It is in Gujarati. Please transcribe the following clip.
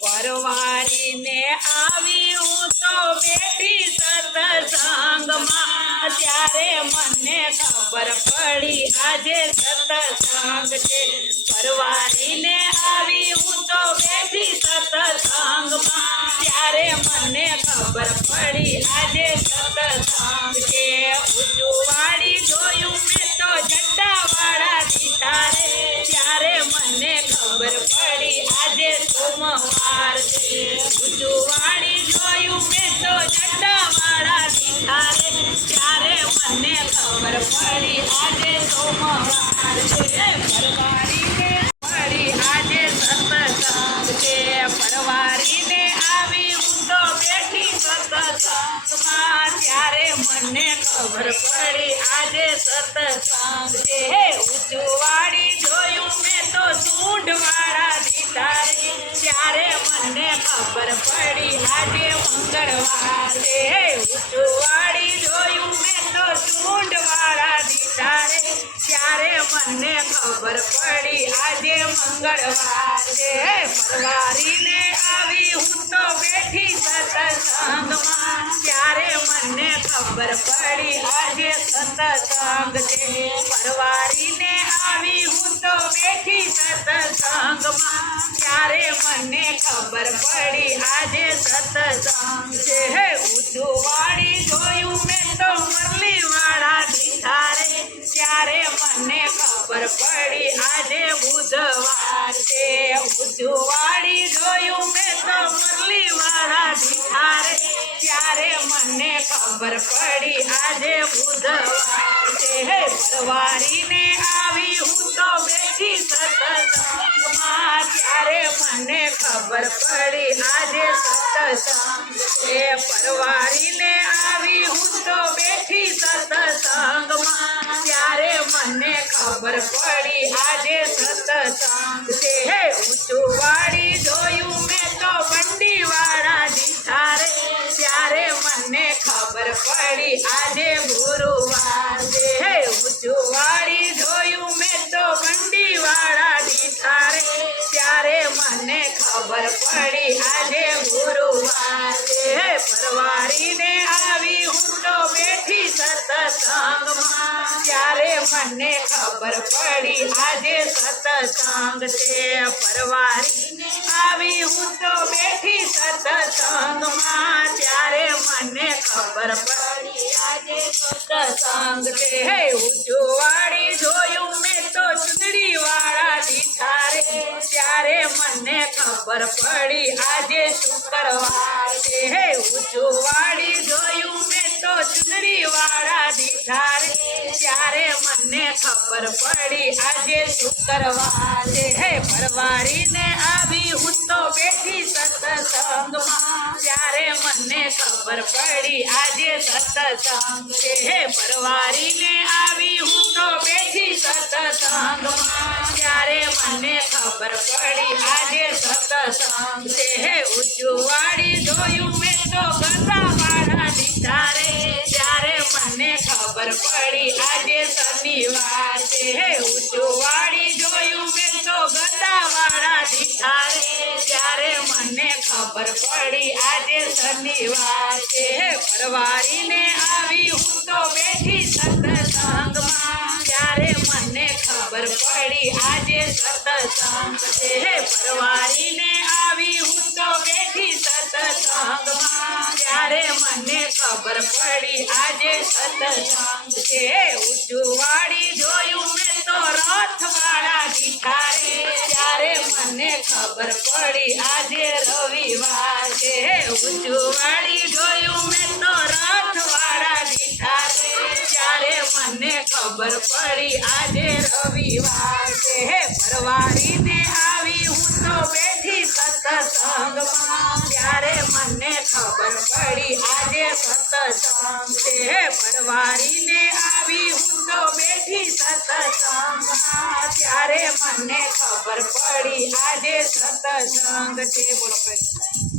પરવારીને આવી તો બેઠી સતસંગમાં. ત્યારે મને ખબર પડી આજે સતસંગ છે. પરવારીને આવી હું તો બેઠી સતસંગમાં. ત્યારે મને ખબર પડી આજે મને ખબર પડી, આજે સત છે ઉજવાડી જોયું મેં તો સૂંઢ વાળા દીધારી. ત્યારે મને ખબર પડી, આજે મંગળવારે વાળી જોયું મેં તો સૂંઢ વાળા દીધારે. ત્યારે મને ખબર પડી, આજે મંગળવારે પરવારીને આવી હું તો બેઠી સત્સંગમાં ત્યારે મને ખબર પડી, આજે સતસંગ છે. પરવારીને આવી હું તો બેઠી સત્સંગમાં. ત્યારે મને ખબર પડી, આજે સતસંગ છે. હે વાળી જોયું મેં તો મરલી વાળા દીધારે ત્યારે મને ખબર પડી, આજે બુધવાર છે. ઊંચું વાળી જોયું મેં તો ખબર પડી આજે બુધવાર છે પરવારીને આવી હું તો બેઠી સત્સંગમાં. ત્યારે મને ખબર પડી આજે સત્સંગ છે પરવારીને આવી હું તો બેઠી સતસંગમાં. ત્યારે મને ખબર પડી પડી આજે ગુરુવારે. પરવારીને આવી હું તો બેઠી સતસંગમાં ત્યારે મને ખબર પડી આજે સતસંગ છે. પરવારીને આવી હું તો બેઠી સતસંગમાં ત્યારે મને ખબર પડી આજે સતસંગ છે. હે ઊંચું ખબર પડી. આજે શુક્રવાર છે. હે ઊંચું જોયું મેં તો ચુંદડી વાળા દીધા રે ત્યારે મને ખબર પડી. આજે શુક્રવાર છે. હે પરવારીને આવી હું તો બેઠી સત્સંગમાં. ત્યારે મને ખબર પડી. આજે સત્સંગ છે. હે પરવારીને આવી હું તો બેઠી સત્સંગમાં. ત્યારે મને ખબર પડી. આજે વાળી જોયું મેં તો ગંગા વાળા દીધા રે ત્યારે મને ખબર પડી આજે શનિવાર છે. હે ઊંચું જોયું મેં તો ગંગા વાળા દીધા રે ત્યારે મને ખબર પડી આજે શનિવાર છે. હે પરવારીને આવી હું તો બેઠી સત્સંગમાં ખબર પડી આજે સતસંગ છે. પરવારીને આવી હું તો બેઠી સત્સંગમાં ત્યારે મને ખબર પડી આજે સતસંગ છે. ઉજવાડી જોયું મેં તો રથ વાળા દીઠા ત્યારે મને ખબર પડી આજે રવિવાર છે. ઊંચું ખબર પડી, આજે રવિવાર છે. હે પરવારીને આવી હું તો બેઠી સત્સંગમાં ત્યારે મને ખબર પડી, આજે સત્સંગ છે. પરવારીને આવી હું તો બેઠી સત્સંગમાં ત્યારે મને ખબર પડી, આજે સત્સંગ છે. બોલો.